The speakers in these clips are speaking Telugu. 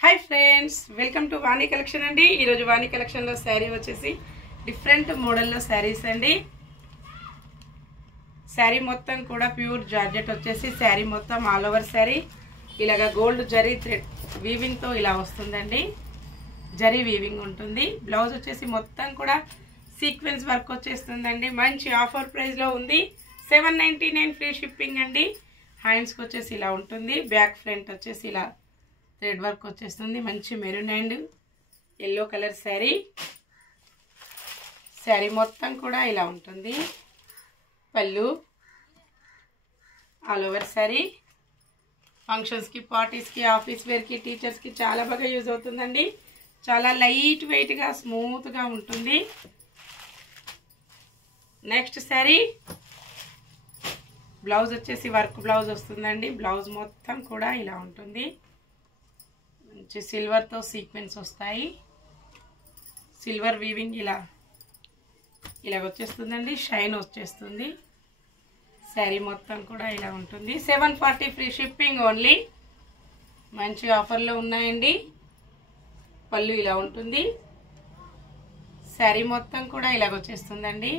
hi friends welcome to Vani collection अंडी वाणी कलेक्शन लो सारी वच्चेसी डिफरेंट मॉडल लो सारीस अंडी सारी मोत्तम कूडा प्यूर जार्जेट वच्चेसी सारी मोत्तम ऑल ओवर सारी इलागा गोल्ड जरी थ्रेड वीविंग तो इला वस्तुंदंडी जरी वीविंग उंटुंदी ब्लौज वच्चेसी मोत्तम कूडा सीक्वेंस वर्क वच्चेस्तुंदंडी मंची आफर प्राइस लो उंदी 799 फ्री शिप्पिंग अंडी हैंड्स की वच्चेसी इला उंटुंदी बैक फ्रंट वच्चेसी इला थ्रेड वर्क వచ్చేస్తుంది మంచి maroon and yellow colour sorry మొత్తం కూడా ఇలా ఉంటుంది పల్లు ఆల్ ఓవర్ సారీ ఫంక్షన్స్ కి పార్టీస్ కి ఆఫీస్ వేర్ కి టీచర్స్ కి చాలా బాగా యూస్ అవుతుందండి చాలా లైట్ వెయిట్ గా స్మూత్ గా ఉంటుంది నెక్స్ట్ సారీ బ్లౌజ్ వచ్చేసి వర్క్ బ్లౌజ్ వస్తుందండి బ్లౌజ్ మొత్తం కూడా ఇలా ఉంటుంది सिल्वर तो सीक्वेंस वस्ताई सिल्वर वीविंग इला वच्चेस्तुंदी शाइन वच्चेस्तुंदी सारी मोत्तं कूडा इला उंटुंदी 740 फ्री शिप्पिंग ओनली मंची आफर लो उन्नायंडी पल्लू इला उंटुंदी सारी मोत्तं कूडा इला वच्चेस्तुंदी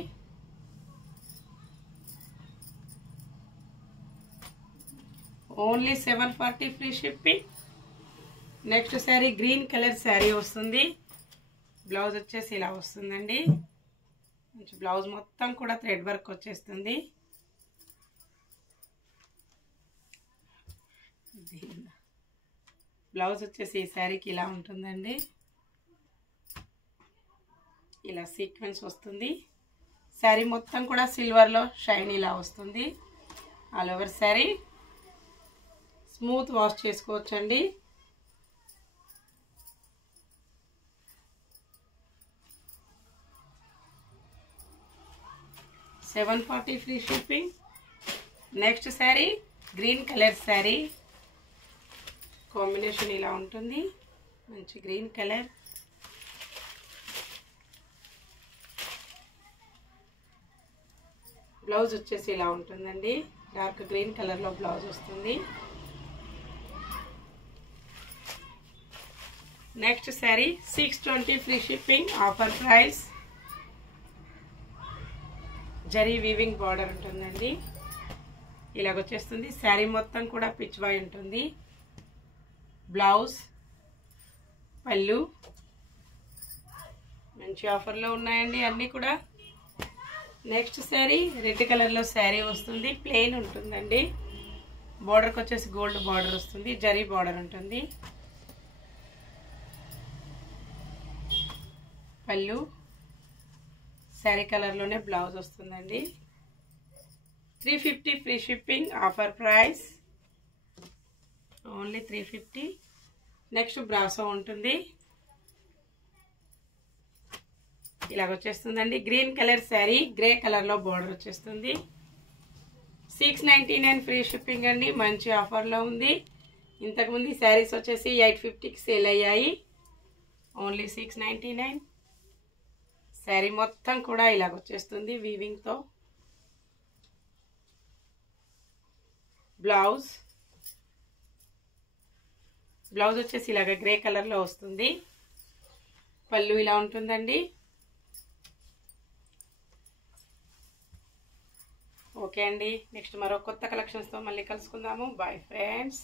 only 740 free shipping next sari green colour sari వస్తుంది బ్లౌజ్ వచ్చేసి ఇలా వస్తుందండి మంచి బ్లౌజ్ మొత్తం కూడా థ్రెడ్ వర్క్ వచ్చేస్తుంది బ్లౌజ్ వచ్చేసి ఈ సారీకి ఇలా ఉంటుందండి ఇలా సీక్వెన్స్ వస్తుంది సారీ మొత్తం కూడా సిల్వర్ లో షైన్ ఇలా వస్తుంది all over sorry smooth wash చేసుకోవచ్చండి 740 फ्री शिप्पिंग नेक्स्ट सारी ग्रीन कलर सारी कॉम्बिनेशन इला उंटुंदी मंची ग्रीन कलर ब्लाउज वच्चेसी इला उंटुंदंडी डार्क ग्रीन कलर लो ब्लाउज वस्तुंदी नेक्स्ट सारी 620 फ्री शिप्पिंग ऑफर प्राइस जरी वीविंग बॉर्डर ఉంటుందండి ఇలా వచ్చేస్తుంది సారీ మొత్తం కూడా పిచ్ వై ఉంటుంది బ్లౌజ్ పల్లు మంచి ఆఫర్ లో ఉన్నాయండి అన్ని కూడా నెక్స్ట్ సారీ రెడ్ కలర్ లో సారీ వస్తుంది ప్లెయిన్ ఉంటుందండి బోర్డర్ కి వచ్చేసి గోల్డ్ బోర్డర్ వస్తుంది జరీ బోర్డర్ ఉంటుంది పల్లు सारी कलर लोने ब्लाउज वस्तुंदी 350 free shipping offer price only 350 next ब्रासो उंटुंदी इला वच्चेस्तुंदी green colour sari grey colour लो बॉर्डर वच्चेस्तुंदी 699 फ्री शिप्पिंग अंडी मंची ऑफर लो उंदी इंतकु मुंदु सारीस वच्चेसी 850 की सेल अय्याई ओनली 699 सारी మొత్తం కూడా ఇలా వచ్చేస్తుంది వీవింగ్ తో బ్లౌజ్ వచ్చేసి ఇలాగా గ్రే కలర్ లో వస్తుంది పల్లు ఇలా ఉంటుందండి ఓకే అండి నెక్స్ట్ మరో కొత్త కలెక్షన్స్ తో మళ్ళీ కలుసుకుందాము బై ఫ్రెండ్స్